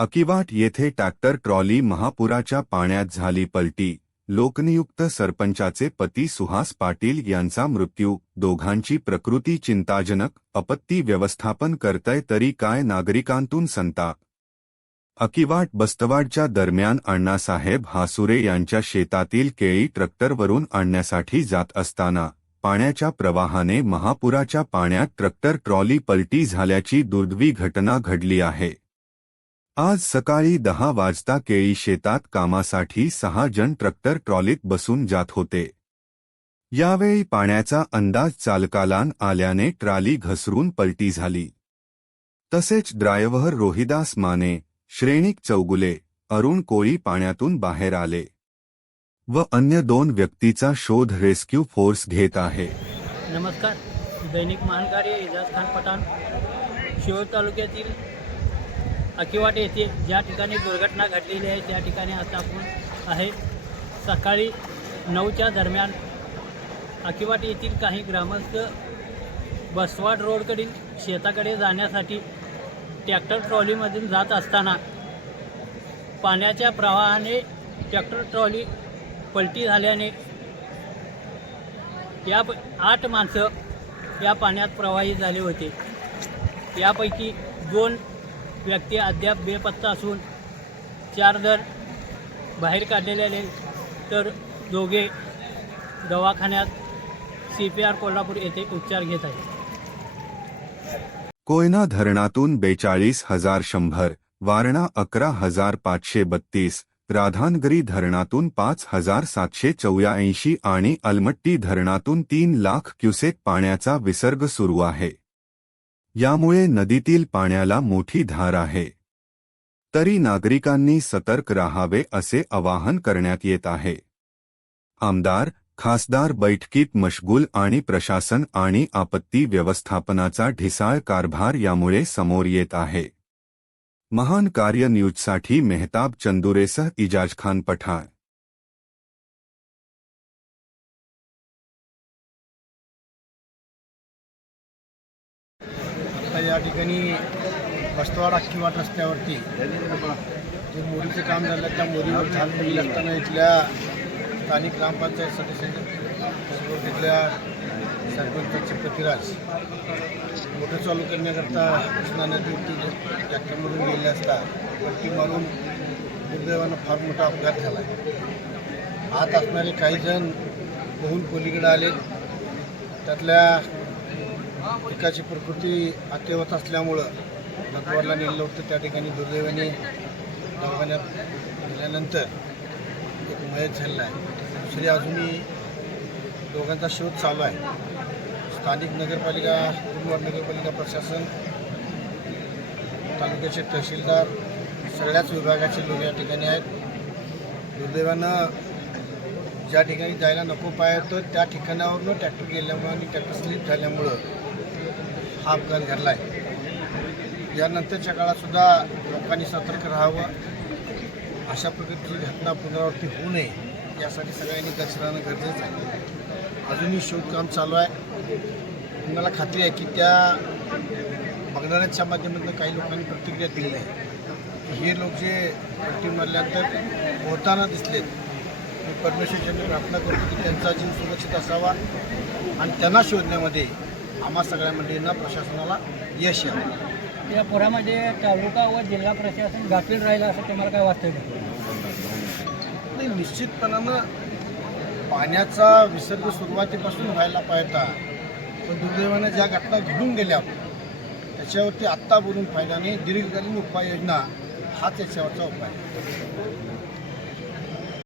अकिवाट येथे tractor trolley महापुराच्या पाण्यात झाली पलटी. लोकनियुक्त सरपंचाचे पती सुहास पाटील यांचा मृत्यू. दोघांची प्रकृती चिंताजनक आपत्ती व्यवस्थापन करतय तरी काय नागरिकांतून संताप? अकिवाट बस्तवाडच्या दरम्यान अण्णासाहेब हासुरे यांच्या शेतातील केळी ट्रक्टरवरून आणण्यासाठी जात असताना पाण्याच्या प्रवाहाने महापुराच्या पाण्यात ट्रक्टर ट्रॉली पलटी झाल्याची दुर्दैवी घटना घडली आहे. आज सकाळी दहा वाजता केळी शेतात कामासाठी सहा जण ट्रॅक्टर ट्रॉलीत बसून जात होते. यावेळी पाण्याचा अंदाज चालकालान आल्याने ट्राली घसरून पलटी झाली. तसेच ड्रायव्हर रोहिदास माने श्रेणिक चौगुले अरुण कोळी पाण्यातून बाहेर आले. व अन्य दोन व्यक्तीचा शोध रेस्क्यू फोर्स घेत आहे. नमस्कार दैनिक महानकार्य एजाज खान पठाण शिरोळ तालुक्यातील अकिवाट येथे ज्या ठिकाणी दुर्घटना घडलेली आहे त्या ठिकाणी आता आपण आहे. सकाळी नऊच्या दरम्यान अकिवाट येथील काही ग्रामस्थ बसवाड रोडकडील शेताकडे जाण्यासाठी ट्रॅक्टर ट्रॉलीमधून जात असताना पाण्याच्या प्रवाहाने ट्रॅक्टर ट्रॉली पलटी झाल्याने या प- आठ माणसं या पाण्यात प्रवाहित झाले होते. यापैकी दोन व्यक्ती अद्याप बेपत्ता असून चार जण बाहेर काढलेले आले तर दोघे दवाखान्यात सी पी आर कोल्हापूर येथे उपचार घेत आहेत. कोयना धरणातून बेचाळीस हजार शंभर वारणा अकरा हजार पाचशे बत्तीस राधानगरी धरणातून पाच हजार सातशे चौऱ्याऐंशी आणि अलमट्टी धरणातून तीन लाख क्युसेक पाण्याचा विसर्ग सुरू आहे. यामुळे नदीतील पाण्याला मोठी धार आहे. तरी नागरिकांनी सतर्क राहावे असे आवाहन करण्यात येत आहे. आमदार खासदार बैठकीत मशगूल आणि प्रशासन आणि आपत्ती व्यवस्थापनाचा ढिसाळ कारभार यामुळे समोर येत आहे. महान कार्य न्यूजसाठी मेहताब चंदुरेसह इजाज खान पठाण. आता या ठिकाणी बस्तवाडा किंवा रस्त्यावरती जे मोरीचं काम झालं त्या मोरीवर छान पडली असताना इथल्या स्थानिक ग्रामपंचायत सदस्यांच्या तिथल्या सरपंचाचे पृथ्वीराज मोटर चालू करण्याकरता कृष्णा नदीवरती ट्रॅक्टरमधून गेले असता. पट्टी मारून दुर्दैवानं फार मोठा अपघात झाला आत असणारे काही जण पोहून पलीकडे आले त्यातल्या पिकाची प्रकृती अत्यवत असल्यामुळं नकवारला नेलं होतं. त्या ठिकाणी दुर्दैवाने दवाखान्यात गेल्यानंतर एक मयत झालेला आहे. दुसरी अजूनही दोघांचा शोध चालू आहे. स्थानिक नगरपालिका कुरुवाड नगरपालिका प्रशासन तालुक्याचे तहसीलदार सगळ्याच विभागाचे लोक या ठिकाणी आहेत. दुर्दैवानं ज्या ठिकाणी जायला नको पाहतं त्या ठिकाणावरनं ट्रॅक्टर गेल्यामुळं आणि ट्रॅक्टर स्लिप झाल्यामुळं हा अपघात घडला आहे. यानंतरच्या काळातसुद्धा लोकांनी सतर्क राहावं. अशा प्रकारची घटना पुनरावृत्ती होऊ नये यासाठी सगळ्यांनी दक्ष राहणं गरजेचं आहे. अजूनही शोधकाम चालू आहे. मला खात्री आहे की त्या बघणाऱ्यांच्या माध्यमातून काही लोकांनी प्रतिक्रिया दिली आहे हे लोक जे पट्टी मारल्यानंतर पोहताना दिसलेत मी परमेश्वरच्यांनी प्रार्थना करतो की त्यांचा जीव सुरक्षित असावा आणि त्यांना शोधण्यामध्ये आम्हा सगळ्या मंडळींना प्रशासनाला यश यावं. या पुरामध्ये तालुका व जिल्हा प्रशासन गाफील राहिलं असं तुम्हाला काय वाटतं नाही निश्चितपणानं पाण्याचा विसर्ग सुरुवातीपासून व्हायला पाहिजे पण दुर्दैवानं ज्या घटना घडून गेल्या त्याच्यावरती आत्ता बोलून फायदा नाही. दीर्घकालीन उपाययोजना हाच याच्यावरचा उपाय.